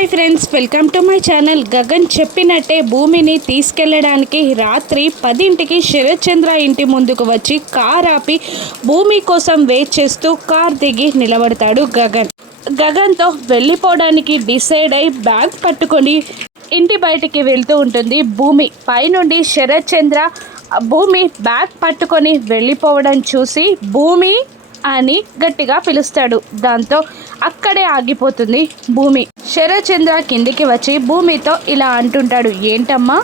Hi friends, welcome to my channel. Gagan చెప్పినట్టే భూమిని తీసుకెళ్లడానికి రాత్రి 10ంటికి శరత్ చంద్ర ఇంటి ముందుకు వచ్చి కార్ ఆపి భూమి కోసం వెయిట్ చేస్తూ కార్ దిగి నిలబడతాడు గగన్తో వెళ్ళిపోవడానికి డిసైడ్ అయి బ్యాగ్ పట్టుకొని ఇంటి బయటికి వెళ్తూ ఉంటుంది భూమి. పైనుండి శరత్ చంద్ర భూమి బ్యాగ్ పట్టుకొని వెళ్ళిపోవడం చూసి భూమి అని గట్టిగా పిలుస్తాడు. దాంతో అక్కడే ఆగిపోతుంది భూమి. శరత్ చంద్ర కిందికి వచ్చి భూమితో ఇలా అంటుంటాడు, ఏంటమ్మా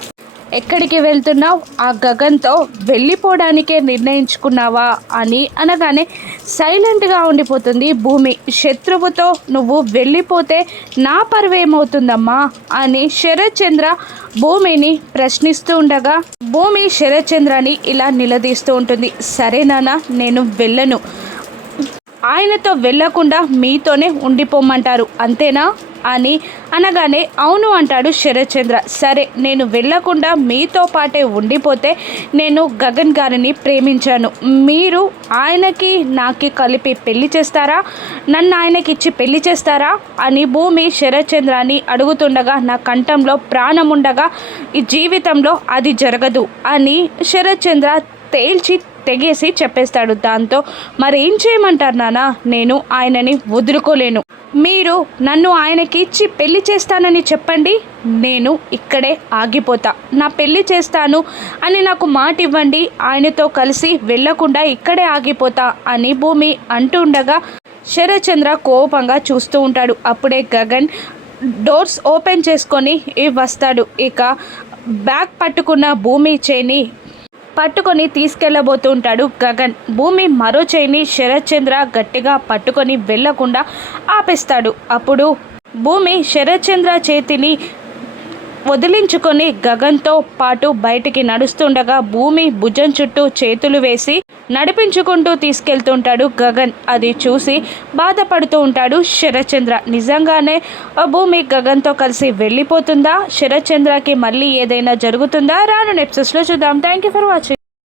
ఎక్కడికి వెళ్తున్నావు? ఆ గగన్తో వెళ్ళిపోవడానికే నిర్ణయించుకున్నావా అని అనగానే సైలెంట్గా ఉండిపోతుంది భూమి. శత్రువుతో నువ్వు వెళ్ళిపోతే నా పరువేమవుతుందమ్మా అని శరత్ చంద్ర భూమిని ప్రశ్నిస్తూ ఉండగా భూమి శరత్ చంద్రని ఇలా నిలదీస్తూ ఉంటుంది. సరే నాన్న, నేను వెళ్ళను, ఆయనతో వెళ్ళకుండా మీతోనే ఉండిపోమంటారు అంతేనా అని అనగానే అవును అంటాడు శరత్ చంద్ర. సరే, నేను వెళ్ళకుండా మీతో పాటే ఉండిపోతే నేను గగన్ గారిని ప్రేమించాను, మీరు ఆయనకి నాకి కలిపి పెళ్లి చేస్తారా? నన్ను ఆయనకి ఇచ్చి పెళ్లి చేస్తారా అని భూమి శరత్ చంద్రాని అడుగుతుండగా నా కంఠంలో ప్రాణం ఉండగా ఈ జీవితంలో అది జరగదు అని శరత్ చంద్ర తేల్చి తెగేసి చెప్పేస్తాడు. దాంతో మరేం చేయమంటారు నాన్న, నేను ఆయనని వదులుకోలేను, మీరు నన్ను ఆయనకి ఇచ్చి పెళ్లి చేస్తానని చెప్పండి, నేను ఇక్కడే ఆగిపోతా, నా పెళ్లి చేస్తాను అని నాకు మాట ఇవ్వండి, ఆయనతో కలిసి వెళ్ళకుండా ఇక్కడే ఆగిపోతా అని భూమి అంటూ ఉండగా శరత్ చంద్ర కోపంగా చూస్తూ ఉంటాడు. అప్పుడే గగన్ డోర్స్ ఓపెన్ చేసుకొని వస్తాడు. ఇక బ్యాగ్ పట్టుకున్న భూమి చేయిని పట్టుకొని తీసుకెళ్ళబోతూ ఉంటాడు గగన్. భూమి మరో చేయిని శరత్ చంద్ర గట్టిగా పట్టుకొని వెళ్లకుండా ఆపేస్తాడు. అప్పుడు భూమి శరత్ చంద్ర చేతిని వదిలించుకొని గగన్తో పాటు బయటికి నడుస్తుండగా భూమి భుజం చుట్టూ చేతులు వేసి నడిపించుకుంటూ తీసుకెళ్తుంటాడు గగన్. అది చూసి బాధపడుతూ ఉంటాడు శరత్ చంద్ర. నిజంగానే భూమి గగన్తో కలిసి వెళ్ళిపోతుందా? శరత్ చంద్రకి మళ్ళీ ఏదైనా జరుగుతుందా? రాను ఎపిసోడ్స్లో చూద్దాం. Thank you for watching.